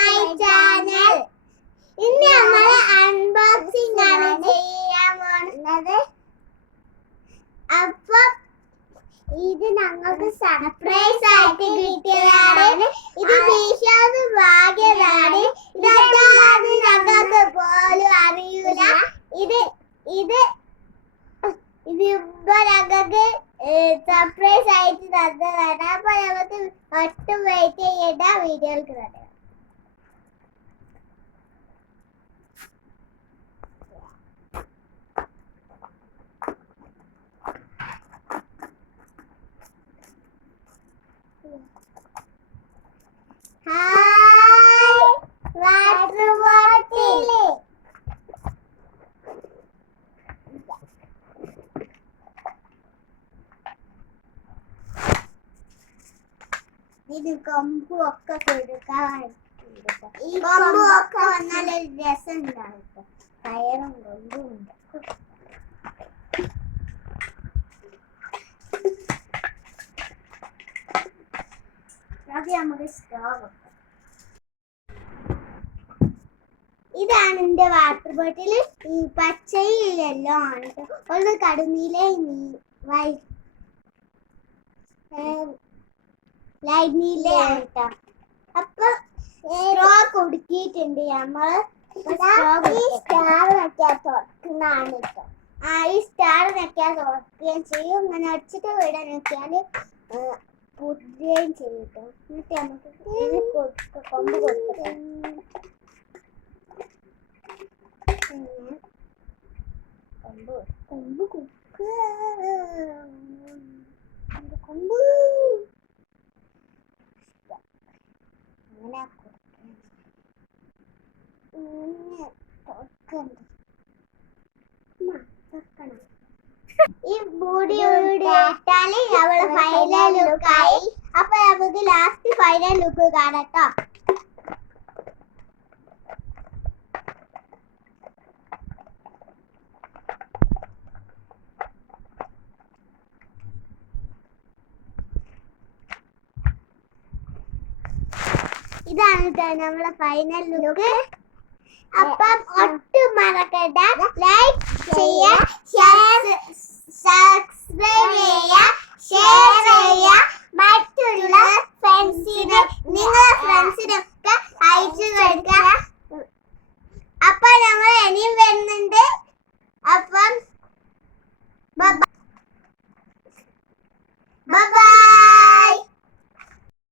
My channel. ഇന്ന് നമ്മൾ unboxing ആണ് ചെയ്യാൻ പോകുന്നത്. അപ്പൊ ഇത് ഞങ്ങൾക്ക് സർപ്രൈസ് ആയിട്ട് കിട്ടിയതാണ്. ഇത് മീഷോന്ന് വാങ്ങിയതാണ്. ഇതെന്താണെന്ന് ഞങ്ങൾക്ക് പോലും അറിയില്ല ഇത് ഇത് ഇത് ഇപ്പൊ ഞങ്ങൾക്ക് സർപ്രൈസ് ആയിട്ട് തന്നതാണ്. അപ്പൊ നമുക്ക് ഒട്ടും വെയിറ്റ് ചെയ്യേണ്ട വീഡിയോകൾക്ക് തന്നെ ഇത് കൊമ്പും ഒക്കെ കൊടുക്കാൻ ഈ കൊമ്പും ഒക്കെ വന്നാലൊരു രസം ഉണ്ടാവും കയറും കൊമ്പും ഉണ്ട്. ആദ്യം നമുക്ക് സ്റ്റോവ് ഇതാണ് എന്റെ വാട്ടർ ബോട്ടിൽ ഈ പച്ചയും യെല്ലോ ആണ്. ഒന്ന് കടുന്നിലെ ലൈറ്റ് നീലയാണ് കേട്ടോ അപ്പൊ സ്ട്രോ കുടുക്കിയിട്ടുണ്ട് നമ്മൾ. സ്റ്റാർ വെക്കാൻ തുറക്കുന്നതാണ് ആ ഈ സ്റ്റാർ വെക്കാൻ തുറക്കുകയും ചെയ്യും. ഇങ്ങനെ അടിച്ചിട്ട് വീടാൻ നോക്കിയാൽ പുതുകയും ചെയ്യും കേട്ടോ എന്നിട്ട് നമുക്ക് കൊടുക്ക- കൊമ്പ് കൊടുക്കാം ഇങ്ങനെ കൊമ്പ് കൊമ്പ് കൊടുക്ക. കൊമ്പ്? അങ്ങനെ കൊടുക്കണം ഇങ്ങനെ തുറക്കണ്ട അവൾ ഫൈനൽ ലുക്കായി അപ്പൊ നമുക്ക് ലാസ്റ്റ് ഫൈനൽ ലുക്ക് കാണട്ടോ. ഇതാണ് ട്ടോ നമ്മളെ ഫൈനൽ ലുക്ക് അപ്പം ഒട്ടും മറക്കണ്ട. ലൈക്ക് ചെയ്യുക സബ്സ്ക്രൈബ് ഷെയർ ചെയ്യ. മറ്റുള്ള ഫ്രണ്ട്സിനെ നിങ്ങളുടെ ഫ്രണ്ട്സിനൊക്കെ അയച്ചു കൊടുക്കുക അപ്പൊ ഞങ്ങൾ ഇനിയും വരുന്നുണ്ട്. അപ്പം